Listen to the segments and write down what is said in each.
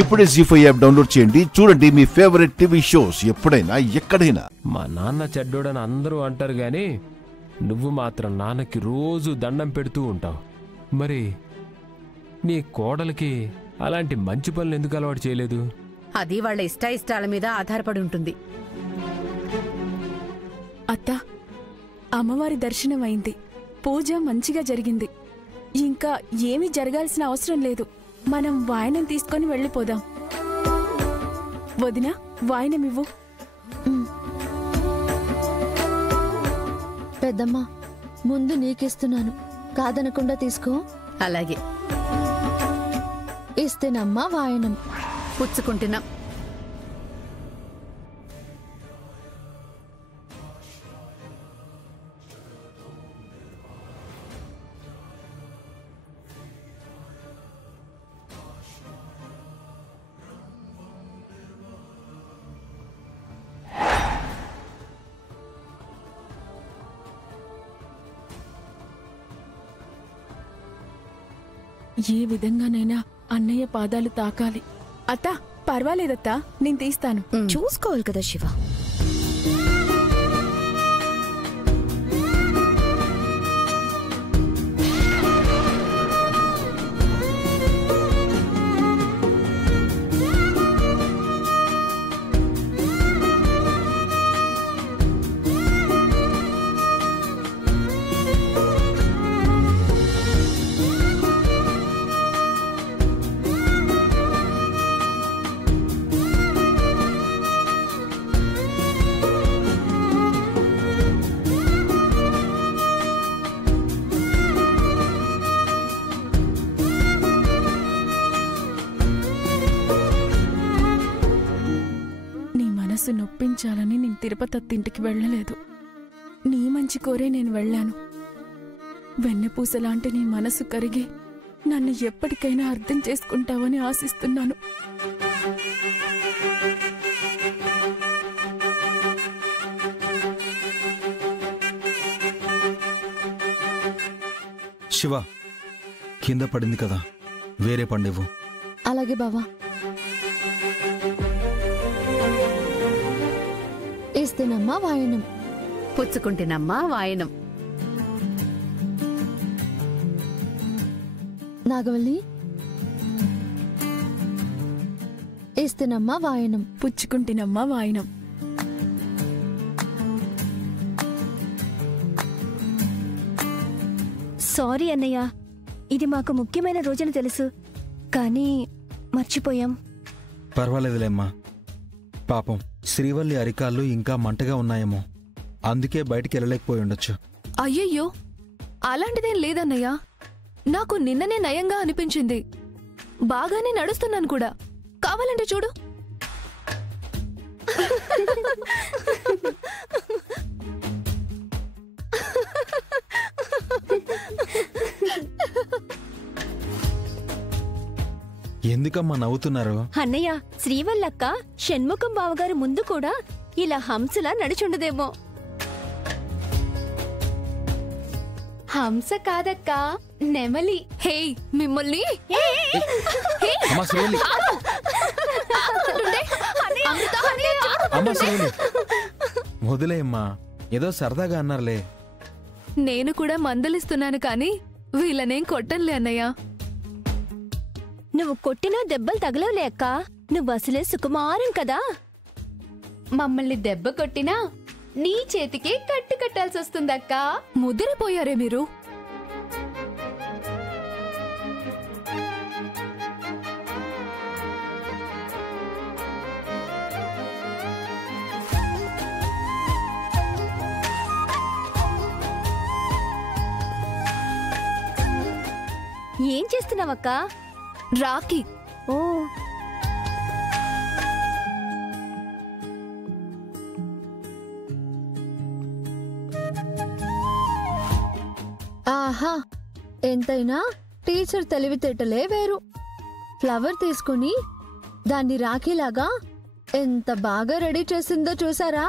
ఇప్పుడే జీ5 app download చేయండి. చూడండి మీ ఫేవరెట్ టీవీ షోస్ ఎప్పుడైనా ఎక్కడైనా. మా నాన్న చెడ్డోడని అందరూ అంటారు గాని నువ్వు మాత్రం నాన్నకి రోజు దండం పెడుతూ ఉంటావు. మరి నీ కోడలికి అలాంటి మంచి పనులు ఎందుకు అలవాటు చేయలేదు? అది వాళ్ళ ఇష్టాయిష్టాల మీద ఆధారపడి ఉంటుంది. అత్త, అమ్మవారి దర్శనం అయింది, పూజ మంచిగా జరిగింది. ఇంకా ఏమీ జరగాల్సిన అవసరం లేదు. మనం వాయనం తీసుకొని వెళ్ళిపోదాం. వదినా, వాయనమివ్వు. పెద్దమ్మ, ముందు నీకిస్తున్నాను, కాదనకుండా తీసుకో. అలాగే. ఇస్తేనమ్మా వాయనం. పుచ్చుకుంటున్నాం. ఏ విధంగానైనా అన్నయ్య పాదాలు తాకాలి. అత్త, పర్వాలేదత్తా, నేను తీస్తాను. చూసుకోవాలి కదా శివ. నొప్పించాలని నేను తిరుపతి అత్తింటికి వెళ్ళలేదు. నీ మంచి కోరే నేను వెళ్ళాను. వెన్నెపూసలాంటి నీ మనసు కరిగి నన్ను ఎప్పటికైనా అర్థం చేసుకుంటావని ఆశిస్తున్నాను. శివ, కింద పడింది కదా, వేరే పండివ్వు. అలాగే బావా. ఇస్తేనమ్మా వాయనం. పుచ్చుకుంటేనమ్మా వాయనం. నాగవల్లి, ఇస్తేనమ్మా వాయనం. పుచ్చుకుంటేనమ్మా వాయనం. సారీ అన్నయ్య, ఇది మాకు ముఖ్యమైన రోజున తెలుసు, కానీ మర్చిపోయాం. పర్వాలేదులేమ్మా. పాపం శ్రీవల్లి అరికాళ్ళు ఇంకా మంటగా ఉన్నాయేమో, అందుకే బయటికి వెళ్ళలేకపోయి ఉండొచ్చు. అయ్యయ్యో, అలాంటిదేం లేదన్నయ్య. నాకు నిన్ననే నయంగా అనిపించింది. బాగానే నడుస్తున్నాను కూడా. కావాలంటే చూడు. ఎందుకమ్మా నవ్వుతున్నారు? అన్నయ్య, శ్రీవల్లక్క షణ్ముఖం బావగారు ముందు కూడా ఇలా హంసలా నడుచుండదేమో. హంస కాదక్కా, నెమలి. హే మిమ్మల్ని. వదిలేమ్మా, ఏదో సరదాగా అన్నారులే. నేను కూడా మందలిస్తున్నాను కానీ వీళ్ళనేం కొట్టనులే అన్నయ్య. నువ్వు కొట్టినా దెబ్బలు తగలవులే అక్క, నువ్వు అసలే సుకుమారం కదా. మమ్మల్ని దెబ్బ కొట్టినా నీ చేతికే కట్టు కట్టాల్సి వస్తుందక్కా. ముదిరిపోయారే మీరు. ఏం చేస్తున్నావక్క? రాఖీ. ఓ, ఆహా, ఎంతైనా టీచర్ తెలివితేటలే వేరు. ఫ్లవర్ తీసుకుని దాన్ని రాఖీలాగా ఎంత బాగా రెడీ చేసిందో చూసారా?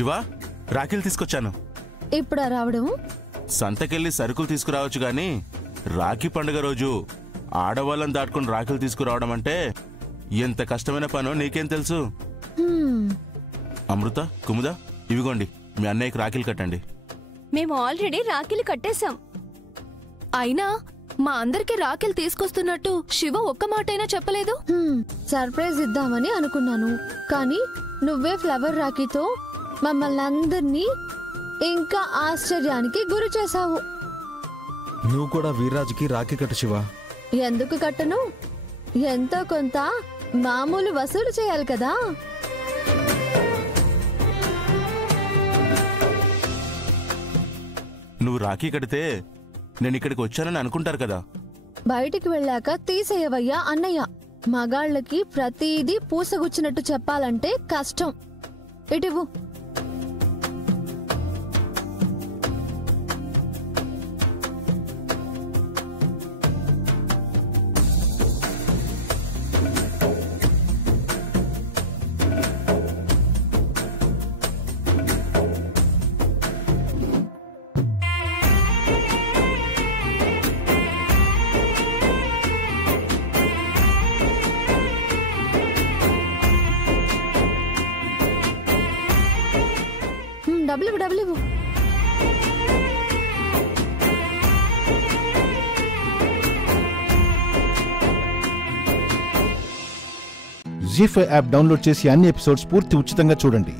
శివ, రాఖీలు తీసుకొచ్చాను. ఇప్పుడా రావడం? సంతకెళ్ళి సరుకులు తీసుకురావచ్చు గాని రాఖీ పండుగ రోజు ఆడవాళ్ళని దాటుకుని రాఖీలు తీసుకురావడం అంటే ఎంత కష్టమైన పనో నీకేం తెలుసు? అమృత, కుముద, ఇవిగోండి మీ అన్నయ్యకి రాఖీలు కట్టండి. మేము ఆల్రెడీ రాఖీలు కట్టేశాం. అయినా మా అందరికి రాఖీలు తీసుకొస్తున్నట్టు శివ ఒక్క మాటైనా చెప్పలేదు. సర్ప్రైజ్ ఇద్దామని అనుకున్నాను, కానీ నువ్వే ఫ్లవర్ రాఖీతో మమ్మల్ని అందరినీ ఇంకా ఆశ్చర్యానికి గురి చేశావు. నువ్వు కూడా వీర్రాజుకి రాఖీ కట్టు శివ. ఎందుకు కట్టను? ఎంతో కొంత మామూలు వసూలు చేయాలి కదా. నువ్వు రాఖీ కడితే నేను ఇక్కడికి వచ్చానని అనుకుంటారు కదా. బయటికి వెళ్ళాక తీసేయవయ్యా అన్నయ్య. మగాళ్ళకి ప్రతిదీ పూసగుచ్చినట్టు చెప్పాలంటే కష్టం. ఇటివ్వు. డబ్బులు జీ5 యాప్ డౌన్లోడ్ చేసి అన్ని ఎపిసోడ్స్ పూర్తి ఉచితంగా చూడండి.